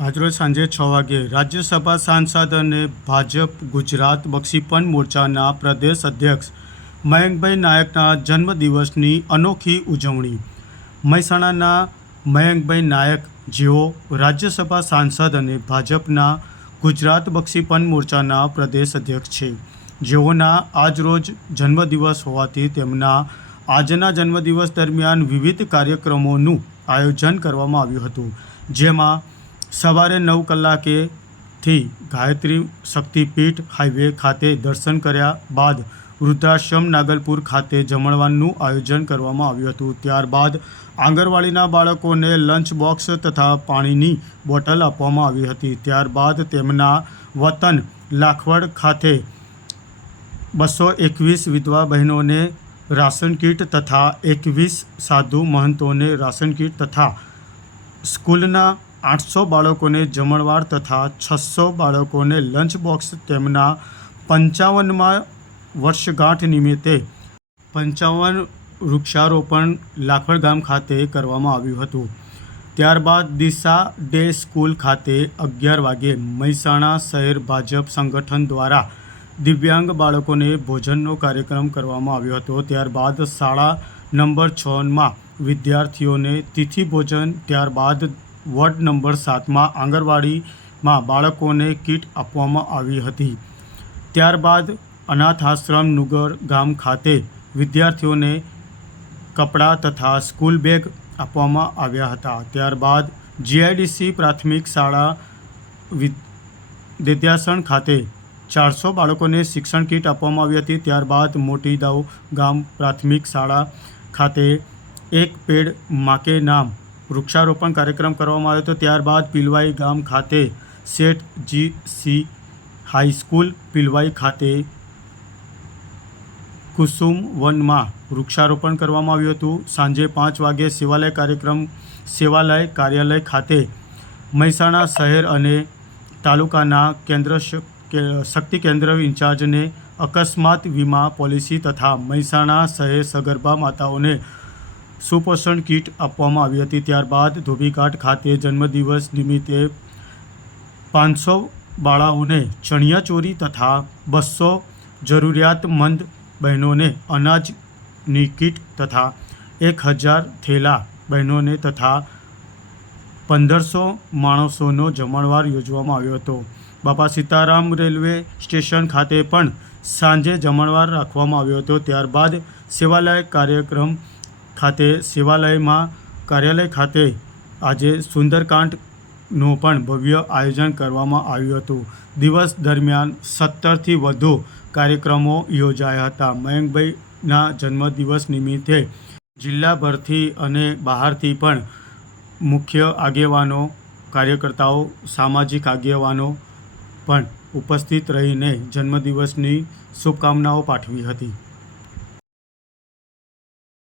આજરોજ સાંજે છ વાગે રાજ્યસભા સાંસદ અને ભાજપ ગુજરાત બક્ષીપન મોરચાના પ્રદેશ અધ્યક્ષ મયંકભાઈ નાયકના જન્મદિવસની અનોખી ઉજવણી. મહેસાણાના મયંકભાઈ નાયક, જેઓ રાજ્યસભા સાંસદ અને ભાજપના ગુજરાત બક્ષીપન મોરચાના પ્રદેશ અધ્યક્ષ છે. જેઓના આજરોજ જન્મદિવસ હોવાથી તેમના આજના જન્મદિવસ દરમિયાન વિવિધ કાર્યક્રમોનું આયોજન કરવામાં આવ્યું હતું. જેમાં સવારે નવ કલાકેથી ગાયત્રી શક્તિપીઠ હાઈવે ખાતે દર્શન કર્યા બાદ વૃદ્ધાશ્રમ નાગલપુર ખાતે જમણવારનું આયોજન કરવામાં આવ્યું હતું. ત્યારબાદ આંગણવાડીના બાળકોને લંચ બોક્સ તથા પાણીની બોટલ આપવામાં આવી હતી. ત્યારબાદ તેમના વતન લાખવડ ખાતે બસો એકવીસ વિધવા બહેનોને રાશન કીટ તથા એકવીસ સાધુ મહંતોને રાશન કીટ તથા સ્કૂલના આઠસો બાળકોને જમણવાર તથા છસો બાળકોને લંચ બોક્સ તેમના પંચાવનમાં વર્ષગાંઠ નિમિત્તે પંચાવન વૃક્ષારોપણ લાખડ ગામ ખાતે કરવામાં આવ્યું હતું. ત્યારબાદ દિશા ડે સ્કૂલ ખાતે અગિયાર વાગે મહેસાણા શહેર ભાજપ સંગઠન દ્વારા દિવ્યાંગ બાળકોને ભોજનનો કાર્યક્રમ કરવામાં આવ્યો હતો. ત્યારબાદ શાળા નંબર છમાં વિદ્યાર્થીઓને તિથિ ભોજન ત્યારબાદ વોર્ડ નંબર સાતમાં આંગણવાડીમાં બાળકોને કીટ આપવામાં આવી હતી. ત્યારબાદ અનાથ આશ્રમ નુગર ગામ ખાતે વિદ્યાર્થીઓને કપડાં તથા સ્કૂલ બેગ આપવામાં આવ્યા હતા. ત્યારબાદ જીઆઈડીસી પ્રાથમિક શાળા વિદ્યાસણ ખાતે ચારસો બાળકોને શિક્ષણ કીટ આપવામાં આવી હતી. ત્યારબાદ મોટી દાવ ગામ પ્રાથમિક શાળા ખાતે એક પેડ માકે નામ વૃક્ષારોપણ કાર્યક્રમ કરવામાં આવ્યો હતો. ત્યારબાદ પિલવાઈ ગામ ખાતે શેઠ જી સી હાઈસ્કૂલ પિલવાઈ ખાતે કુસુમ વનમાં વૃક્ષારોપણ કરવામાં આવ્યું હતું. સાંજે પાંચ વાગે સેવાલય કાર્યક્રમ સેવાલય કાર્યાલય ખાતે મહેસાણા શહેર અને તાલુકાના કેન્દ્ર શક્તિ કેન્દ્ર ઇન્ચાર્જને અકસ્માત વીમા પોલિસી તથા મહેસાણા શહેર સગર્ભા માતાઓને સુપોષણ કીટ આપવામાં આવી હતી. ત્યારબાદ ધોબીઘાટ ખાતે જન્મદિવસ નિમિત્તે પાંચસો બાળાઓને ચણિયાચોરી તથા બસો જરૂરિયાતમંદ બહેનોને અનાજની કીટ તથા એક હજાર થેલા બહેનોને તથા પંદરસો માણસોનો જમણવાર યોજવામાં આવ્યો હતો. બાપા સીતારામ રેલવે સ્ટેશન ખાતે પણ સાંજે જમણવાર રાખવામાં આવ્યો હતો. ત્યારબાદ સેવાલાયક કાર્યક્રમ ખાતે શિવાલયમાં કાર્યાલય ખાતે આજે સુંદરકાંડનું પણ ભવ્ય આયોજન કરવામાં આવ્યું હતું. દિવસ દરમિયાન સત્તરથી વધુ કાર્યક્રમો યોજાયા હતા. મયંકભાઈના જન્મદિવસ નિમિત્તે જિલ્લાભરથી અને બહારથી પણ મુખ્ય આગેવાનો, કાર્યકર્તાઓ, સામાજિક આગેવાનો પણ ઉપસ્થિત રહીને જન્મદિવસની શુભકામનાઓ પાઠવી હતી.